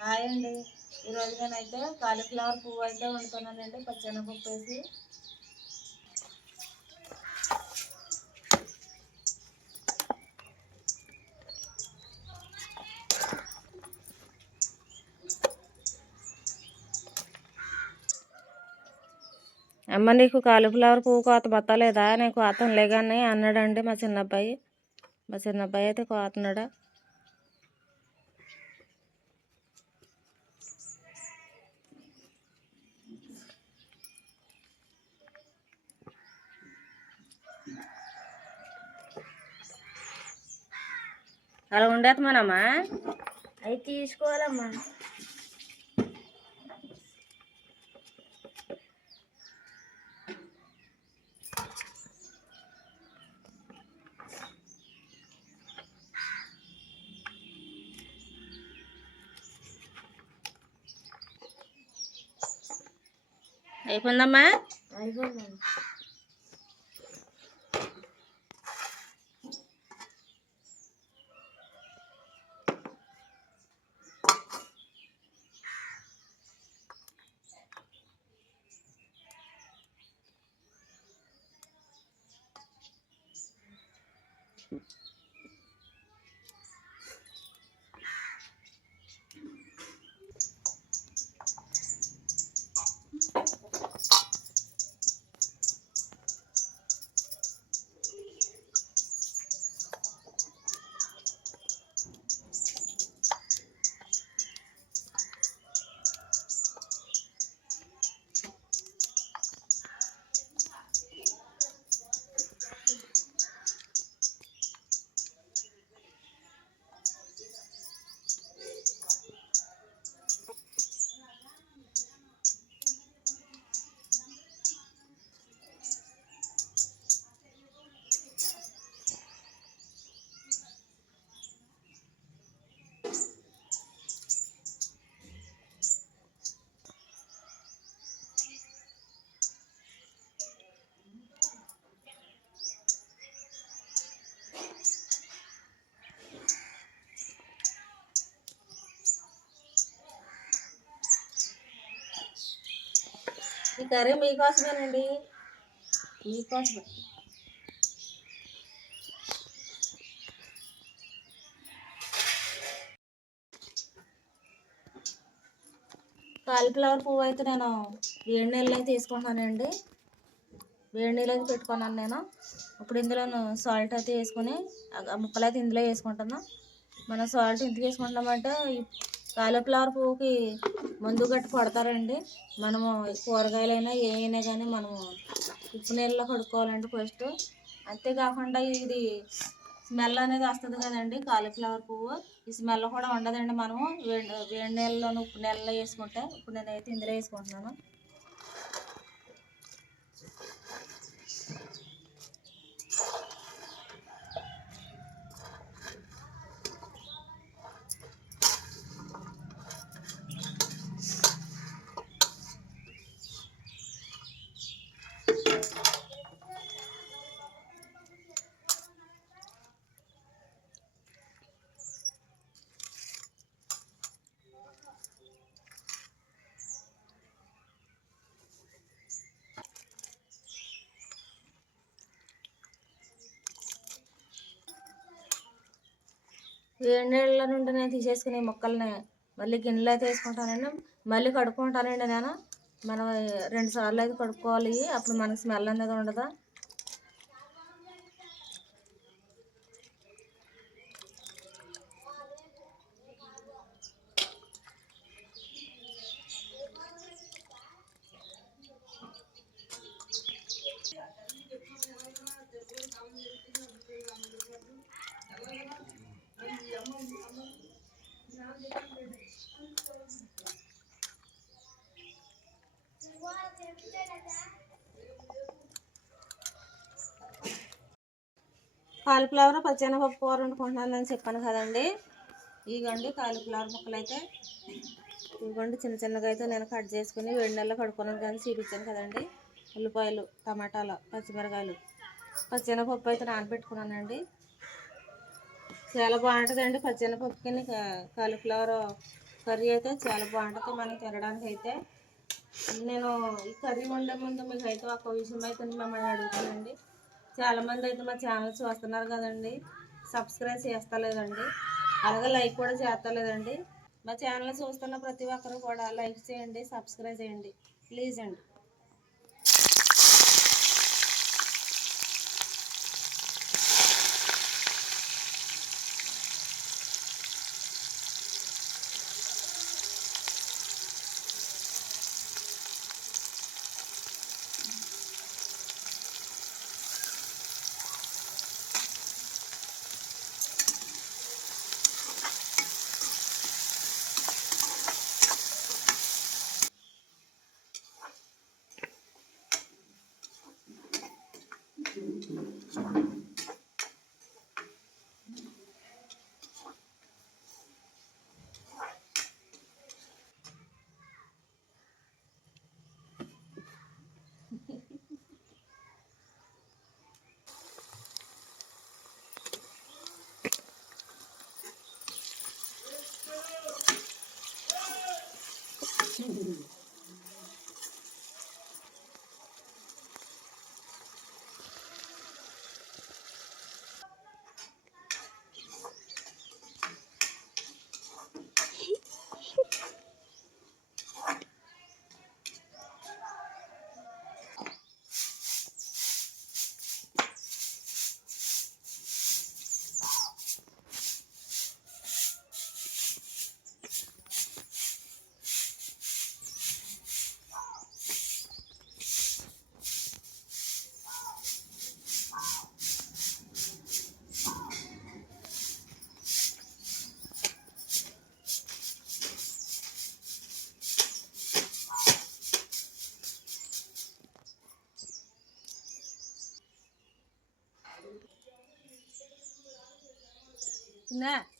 Hi అండి ఈరోజు నేనైతే కాలీఫ్లవర్ పువ్వు అయితే వండుకున్నానండి పచ్చెనపప్పు వేసి అమ్మ నీకు కాలీఫ్లవర్ పువ్వు కోత బత్తలేదా? నేను కోతలే కానీ అన్నాడండి మా చిన్నబ్బాయి. మా చిన్నబ్బాయి అయితే కోతున్నాడా? అలా ఉండేత్తమానమ్మా అవి తీసుకోవాలమ్మా. అయిపోయిందమ్మా? అయిపోయిందండి ఈ కర్రీ మీకోసమేనండి మీకోసమే కాలీఫ్లవర్ పువ్వు అయితే నేను వేడి నీళ్ళు అయితే తీసుకుంటున్నానండి. వేడి నీళ్ళకి పెట్టుకున్నాను నేను. ఇప్పుడు ఇందులో సాల్ట్ అయితే వేసుకొని ముక్కలు అయితే ఇందులో వేసుకుంటున్నాను మనం సాల్ట్ ఎందుకు వేసుకుంటామంటే కాలీఫ్లవర్ పువ్వుకి మందు గట్టి కొడతారండి. మనము కూరగాయలైనా ఏమైనా కానీ మనము ఉప్పు నీళ్ళలో కడుక్కోవాలండి ఫస్ట్. అంతేకాకుండా ఇది స్మెల్ అనేది వస్తుంది కదండి కాలీఫ్లవర్ పువ్వు. ఈ స్మెల్ కూడా ఉండదండి మనము. వేడి వేడి నీళ్ళలోనూ ఉప్పు నీళ్ళలో వేసుకుంటే ఇప్పుడు నేనైతే ఇందులో వేసుకుంటున్నాను. వేడి నీళ్ళ నుండి నేను తీసేసుకుని మొక్కల్ని మళ్ళీ గిన్నెలో అయితే వేసుకుంటానండి. మళ్ళీ కడుక్కుంటానండి నేను. మనం రెండు సార్లు అయితే కడుక్కోవాలి. అప్పుడు మనకి స్మెల్ అనేది ఉండదు? కాలీఫ్లవర్ పచ్చెనగపప్పు కూర వండుకుంటున్నానని చెప్పాను కదండి. ఇగోండి కాలీఫ్లవర్ ముక్కలు అయితే ఇదిగోండి చిన్న చిన్నగా అయితే నేను కట్ చేసుకుని వేడి నెలలో కడుక్కున్నాను కానీ చూపించాను కదండి. ఉల్లిపాయలు టమాటాలు పచ్చిమిరకాయలు పచ్చెనగపప్పు అయితే నానబెట్టుకున్నానండి. చాలా బాగుంటుందండి పచ్చెనగపప్పుకి. కాలిఫ్లవర్ కర్రీ అయితే చాలా బాగుంటుంది మనం తినడానికి అయితే. నేను ఈ కర్రీ వండే ముందు మీకు అయితే ఒక విషయం అయితే మిమ్మల్ని అడుగుతానండి. చాలామంది అయితే మా ఛానల్ చూస్తున్నారు కదండి. సబ్స్క్రైబ్ చేస్తలేదండి. అలాగే లైక్ కూడా చేస్తలేదండి. మా ఛానల్ చూస్తున్న ప్రతి ఒక్కరు కూడా లైక్ చేయండి సబ్స్క్రైబ్ చేయండి. ప్లీజ్ అండి. చిన్న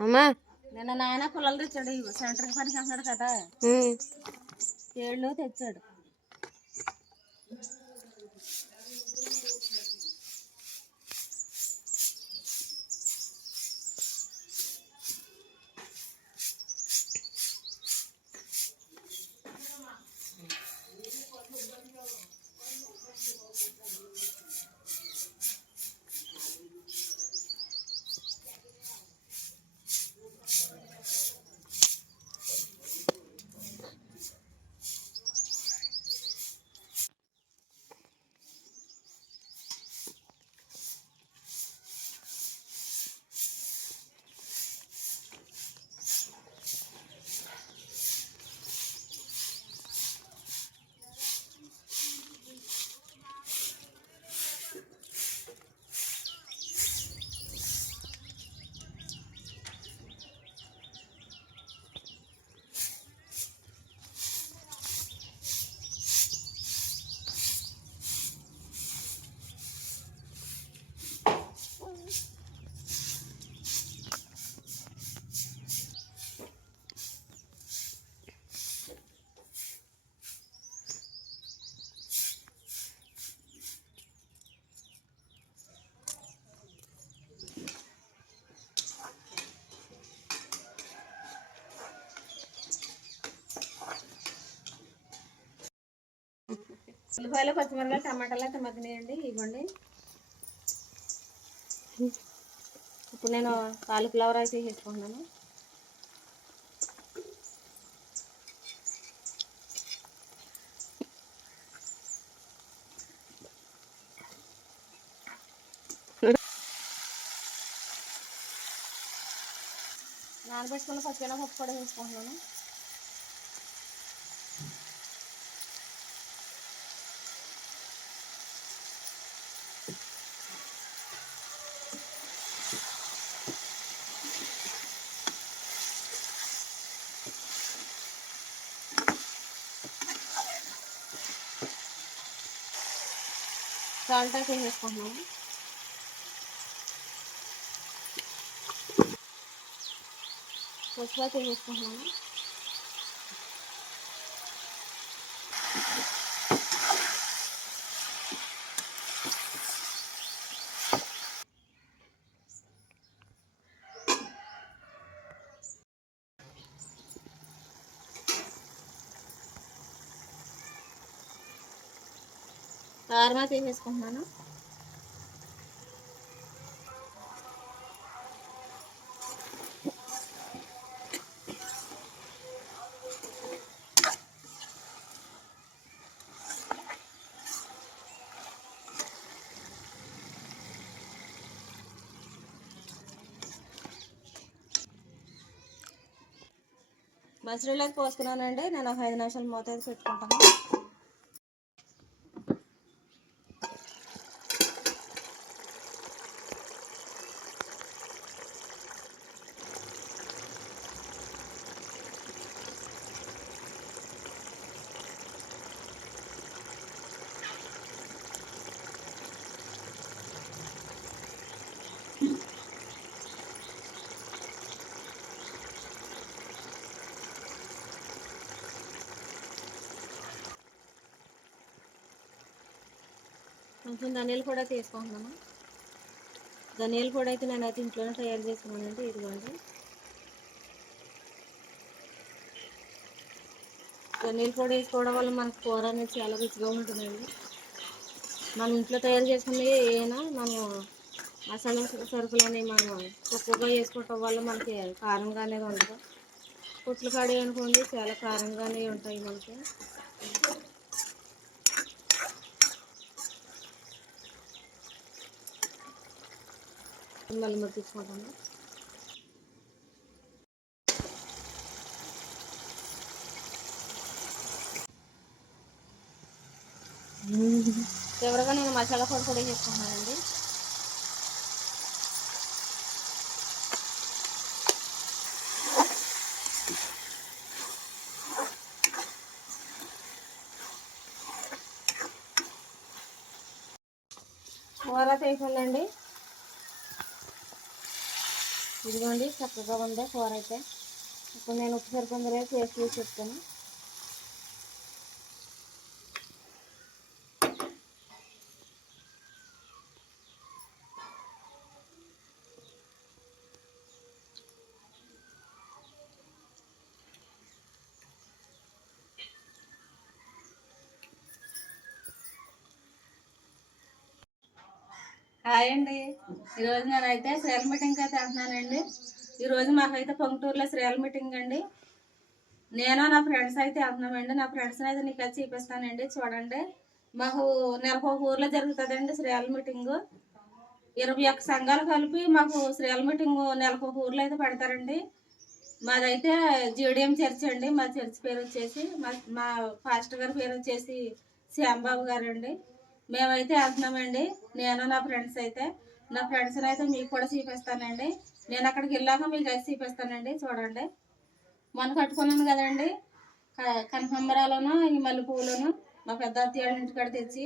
అమ్మా. నిన్న నాయన పుల్లలు తెచ్చాడు ఇవి సెంటర్కి పనికి అన్నాడు కదా. ఏళ్ళు తెచ్చాడు. ఉల్లిపాయలు పచ్చిమిరపకాయలు టమాటాలు అయితే మగ్గినాయండి. ఇవ్వండి. ఇప్పుడు నేను కాలీఫ్లవర్ అయితే వేసుకుంటున్నాను. నానబెట్టుకున్న పచ్చిమిరపప్పు కూడా వేసుకుంటున్నాను. సాల్ట్ అయితే వేసుకుంటున్నాను పసుపు అయితే వేసుకుంటున్నాను కారమా తీసేసుకుంటున్నాను మసిరీలోకి పోసుకున్నానండి. నేను ఒక ఐదు నిమిషాలు మూత పెట్టుకుంటాను. కొంచెం ధనియాలు కూడా తీసుకుంటున్నాను ధనియాల పొడి అయితే నేనైతే ఇంట్లోనే తయారు చేసుకున్నానండి ఇదిగోండి. ధనియాల పొడి వేసుకోవడం వల్ల మనకు కూర అనేది చాలా రుచిగా ఉంటుందండి. మన ఇంట్లో తయారు చేసుకునే ఏమైనా మనం మసాలా సరుకులు అనేవి మనం తక్కువగా వేసుకోవటం వల్ల మనకి కారంగా అనేది ఉండదు. పుట్లు కాడే అనుకోండి చాలా కారంగానే ఉంటాయి మనకి. మళ్ళీ మర్తించుకుంటాను చివరిగా నేను మసాలా పొడి కూడా చేసుకుంటున్నానండి కూర అయిపోయిందండి ఇదిగోండి చక్కగా ఉంది కూర అయితే? ఇప్పుడు నేను ఉప్పు సరిపోందరే టేస్ట్ చేసి చెప్తాను. హాయ్ అండి ఈరోజు నేనైతే శ్రీల మీటింగ్కి అయితే వెళ్తున్నానండి. ఈరోజు మాకైతే పొంగటూరులో శ్రీల మీటింగ్ అండి. నేను నా ఫ్రెండ్స్ అయితే వెళ్తున్నామండి. నా ఫ్రెండ్స్ని అయితే నీకు వచ్చి చూపిస్తానండి. చూడండి. మాకు నెలకు ఒక ఊర్లో జరుగుతుందండి శ్రీల మీటింగు. ఇరవై ఒక్క సంఘాలు కలిపి మాకు శ్రీల మీటింగు నెలకు ఒక ఊర్లో అయితే పెడతారండి. మాదైతే జీడిఎం చర్చ్ అండి. మా చర్చ్ పేరు వచ్చేసి మా మా పాస్టర్ గారి పేరు వచ్చేసి శ్యాంబాబు గారు అండి మేమైతే వెళ్తున్నామండి నేను నా ఫ్రెండ్స్ అయితే. నా ఫ్రెండ్స్ని అయితే మీకు కూడా చూపిస్తానండి. నేను అక్కడికి వెళ్ళాక మీకు అయితే చూపిస్తానండి. చూడండి. మొన్న కట్టుకున్నాను కదండి. కనకంబరాలను ఈ మల్లె పువ్వులను మా పెద్ద అత్తయ్య ఇంటికాడ తెచ్చి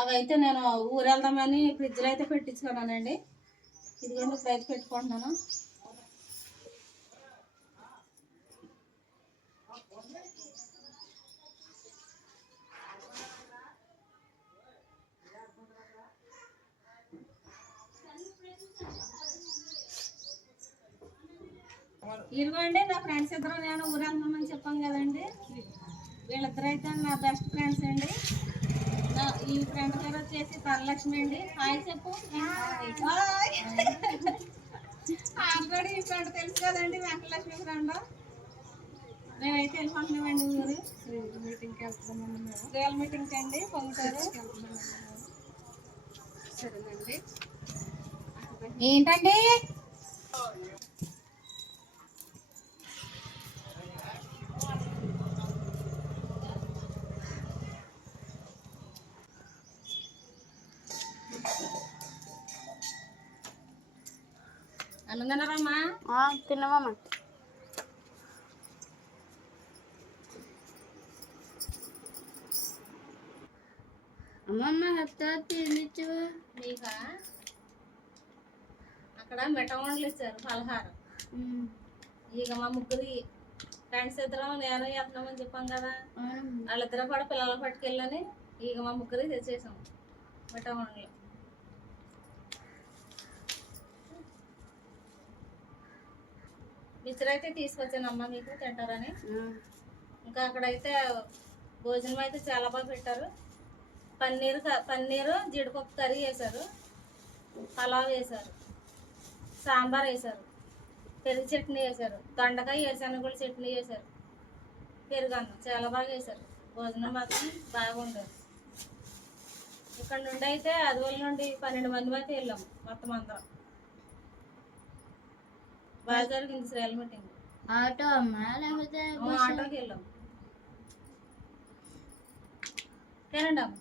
అవి అయితే నేను ఊరు వెళ్దామని ఫ్రిడ్జ్లో అయితే పెట్టించుకున్నానండి. ఇదిగోండి ఇప్పుడు పెట్టుకుంటున్నాను. ఇదిగోండి నా ఫ్రెండ్స్ ఇద్దరు నేను ఊరు వెళ్దామని చెప్పాను కదండి. వీళ్ళిద్దరు అయితే నా బెస్ట్ ఫ్రెండ్స్ అండి. ఈ ఫ్రెండ్ పేరు వచ్చేసి వరలక్ష్మి అండి. హాయ్ చెప్పు. ఆల్రెడీ ఈ ఫ్రెండ్ తెలుసు కదండి వెంకటలక్ష్మి ఫ్రెండ్. మేమైతే వెళ్ళిపోతున్నామండి ఊరు. మీటింగ్కి వెళ్తున్నామండి మేము రియల్ మీటింగ్కి అండి పొందుతారు సరేనండి. ఏంటండి? అన్నం తిన్నారమ్మా తిన్నామమ్మా అమ్మమ్మ హత్త తినిచ్చు అక్కడ మిఠవండ్లు ఇచ్చారు పలహారం. ఇక మా ముగ్గురి ఫ్రెండ్స్ ఇద్దరం నేను వెళ్తున్నామని చెప్పాం కదా. వాళ్ళిద్దరం కూడా పిల్లలు పట్టుకెళ్ళని ఇక మా ముగ్గురి తెచ్చేసాం మిఠవండ్లు మిక్చర్ అయితే తీసుకొచ్చానమ్మా మీకు తింటారని. ఇంకా అక్కడైతే భోజనం అయితే చాలా బాగా పెట్టారు. పన్నీర్ క- పన్నీరు జీడిపప్పు కర్రీ వేశారు. పలావ్ వేశారు. సాంబార్ వేశారు. పెరుగు చట్నీ వేశారు. దొండకాయ వేరుశనగలు చట్నీ వేశారు. పెరుగన్నం చాలా బాగా వేశారు. భోజనం మాత్రం బాగుండేది ఇక్కడ నుండి అయితే అదివల నుండి పన్నెండు మంది అయితే వెళ్ళాము మొత్తం అందరం. జరిగింది శ్రేల మీటింగ్ ఆటో అమ్మా లేకపోతే ఆటోకి వెళ్ళాము తినండి అమ్మ